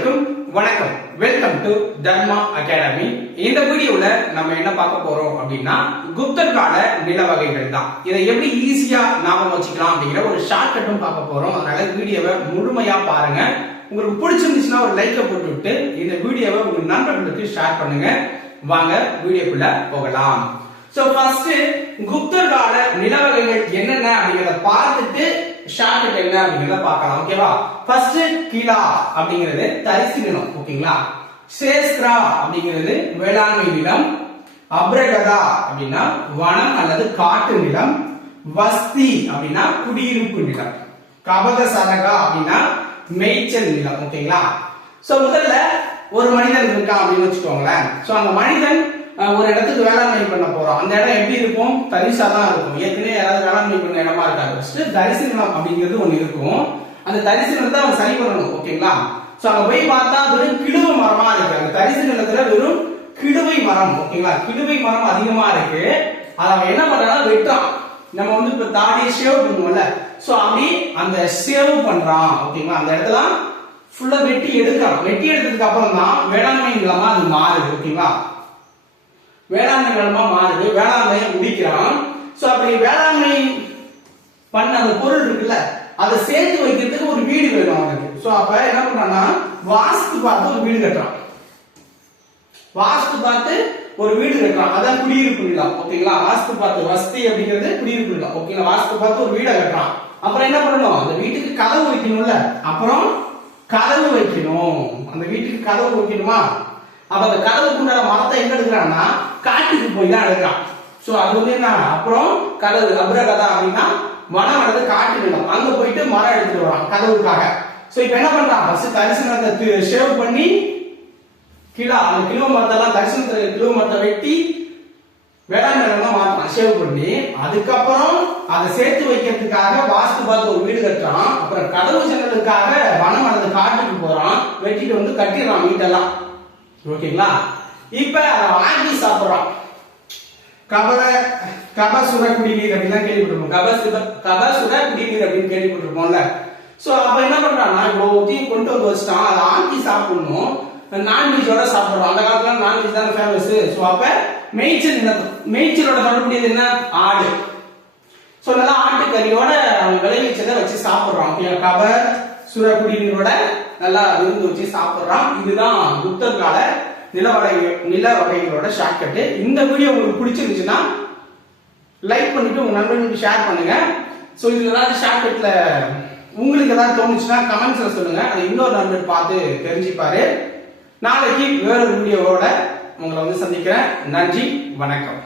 அனைவருக்கும் வணக்கம். Welcome to Dharma academy. இந்த வீடியோல நம்ம என்ன பார்க்க போறோம் அப்படின்னா குப்தர் கால நில வகைகள் தான். இதை எப்படி ஈஸியா ஞாபகம் வச்சுக்கலாம் அப்படிங்கிற ஒரு ஷார்ட் கட்டும் பார்க்க போறோம். அதனால வீடியோவை முழுமையா பாருங்க. உங்களுக்கு பிடிச்சிருந்துச்சுன்னா ஒரு லைக்கை போட்டுவிட்டு இந்த வீடியோவை உங்க நண்பர்களுக்கு ஷேர் பண்ணுங்க. வாங்க வீடியோக்குள்ள போகலாம். சோ ஃபர்ஸ்ட் குப்தர் கால நில வகைகள் என்னென்ன அப்படிங்கறத பார்த்துட்டு ஷார்ட் என்ன அப்படிங்கறத பார்க்கலாம். ஓகேவா? ஃபர்ஸ்ட் கிலா அப்படிங்கிறது தரிசு நிலம். ஓகேங்களா? சேஸ்திரா அப்படிங்கிறது வேளாண்மை நிலம். அப்ரகதா அப்படின்னா வனம் அல்லது காட்டு நிலம். வஸ்தி அப்படின்னா குடியிருப்பு நிலம். கபத சரகா அப்படின்னா மேய்ச்சல் நிலம். ஓகேங்களா? சோ முதல்ல ஒரு மனிதன் இருக்கான் அப்படின்னு வச்சுக்கோங்களேன். சோ அந்த மனிதன் ஒரு இடத்துக்கு வேளாண்மை பண்ண போறோம். அந்த இடம் எப்படி இருக்கும்? தரிசா தான் இருக்கும். ஏற்கனவே யாராவது வேளாண்மை பண்ண இடமா இருக்காது. ஃபர்ஸ்ட் தரிசு நிலம் அப்படிங்கிறது ஒண்ணு இருக்கும். அந்த தரிசு நிலத்தை அவன் சரி பண்ணணும். ஓகேங்களா? சோ அங்க போய் பார்த்தா வெறும் கிழுவை மரமா இருக்கு. அந்த தரிசு நிலத்துல வெறும் கிழுவை மரம். ஓகேங்களா? கிழுவை மரம் அதிகமா இருக்கு. அதை அவன் என்ன பண்றான்? வெட்டான். நம்ம வந்து இப்ப தாடியை ஷேவ் பண்ணுவோம்ல, சோ அப்படி அந்த ஷேவ் பண்றான். ஓகேங்களா? அந்த இடத்துல ஃபுல்லா வெட்டி எடுக்கிறான். வெட்டி எடுத்ததுக்கு அப்புறம் தான் வேளாண்மை நிலமா அது மாறுது. ஓகேங்களா? வேளாண்மை நிலமா மாறுது. வேளாண்மையை முடிக்கிறான். சோ அப்படி வேளாண்மை பண்ண அந்த பொருள் இருக்குல்ல, அதை சேர்த்து வைக்கிறதுக்கு ஒரு வீடு வேணும் அவனுக்கு. சோ அப்ப என்ன பண்றான்னா வாஸ்து பார்த்து ஒரு வீடு கட்டுறான். வாஸ்து பார்த்து ஒரு வீடு கட்டுறான். அதான் குடியிருப்பு நிலம். ஓகேங்களா? வாஸ்து பார்த்து வஸ்தி அப்படிங்கிறது குடியிருப்பு நிலம். ஓகேங்களா? வாஸ்து பார்த்து ஒரு வீடை கட்டுறான். அப்புறம் என்ன பண்ணணும்? அந்த வீட்டுக்கு கதவு வைக்கணும்ல, அப்புறம் கதவு வைக்கணும். அந்த வீட்டுக்கு கதவு வைக்கணுமா? அப்ப அந்த கதவுக்கு உண்டான மரத்தை எங்க எடுக்கிறான்னா காட்டுக்கு போய் தான் எடுக்கிறான். சோ அது வந்து என்ன? அப்புறம் கதவு அப்ரகதா அப்படின்னா மரம் அல்லது காட்டு நிலம். அங்க போயிட்டு மரம் எடுத்துட்டு வரான் கதவுக்காக. சோ இப்ப என்ன பண்றான்? ஃபர்ஸ்ட் தரிசனத்தை ஷேவ் பண்ணி கிலோ அந்த கிலோ மரத்தெல்லாம் தரிசனத்துல கிலோ மரத்தை வெட்டி வேளாண் நிலம் மாற்றான் ஷேவ் பண்ணி. அதுக்கப்புறம் அதை சேர்த்து வைக்கிறதுக்காக வாஸ்து பார்த்து ஒரு வீடு கட்டுறான். அப்புறம் கதவு ஜன்னலுக்காக வனம் அல்லது காட்டுக்கு போறான். வெட்டிட்டு வந்து கட்டிடுறான் வீட்டெல்லாம். ஓகேங்களா? இப்ப வாங்கி சாப்பிடுறான். கபசுர குடிநீர் அப்படின்னு கேள்விப்பட்டிருப்போம். கபசுர குடிநீர் அப்படின்னு கேள்விப்பட்டிருப்போம்ல. சோ அப்ப என்ன பண்றான்னா இவ்வளவு கொண்டு வந்து வச்சுட்டான். அதை ஆக்கி சாப்பிடணும். நான்வெஜோட சாப்பிடுறோம். அந்த காலத்துல நான்வெஜ் தான் ஃபேமஸ். சோ அப்ப மேய்ச்சலோட தொடர்புடையது என்ன? ஆடு. சோ நல்லா ஆட்டுக்கறியோட விளைவிச்சதை வச்சு சாப்பிடுறோம். கப சுர குடிநீரோட நல்லா விருந்து வச்சு சாப்பிடுறான். இதுதான் குப்தர் கால நில வகைகளோட ஷார்ட்கட். இந்த வீடியோ உங்களுக்கு பிடிச்சிருந்துச்சுன்னா லைக் பண்ணிட்டு உங்க நண்பர்களுக்கு ஷேர் பண்ணுங்க. சோ இதுல ஏதாவது ஷார்ட்கட்ல உங்களுக்கு ஏதாவது தோணுச்சுன்னா கமெண்ட்ஸ்ல சொல்லுங்க. அதை இன்னொரு நண்பர் பார்த்து தெரிஞ்சுப்பாரு. நாளைக்கு வேற வீடியோவோட உங்களை வந்து சந்திக்கிறேன். நன்றி, வணக்கம்.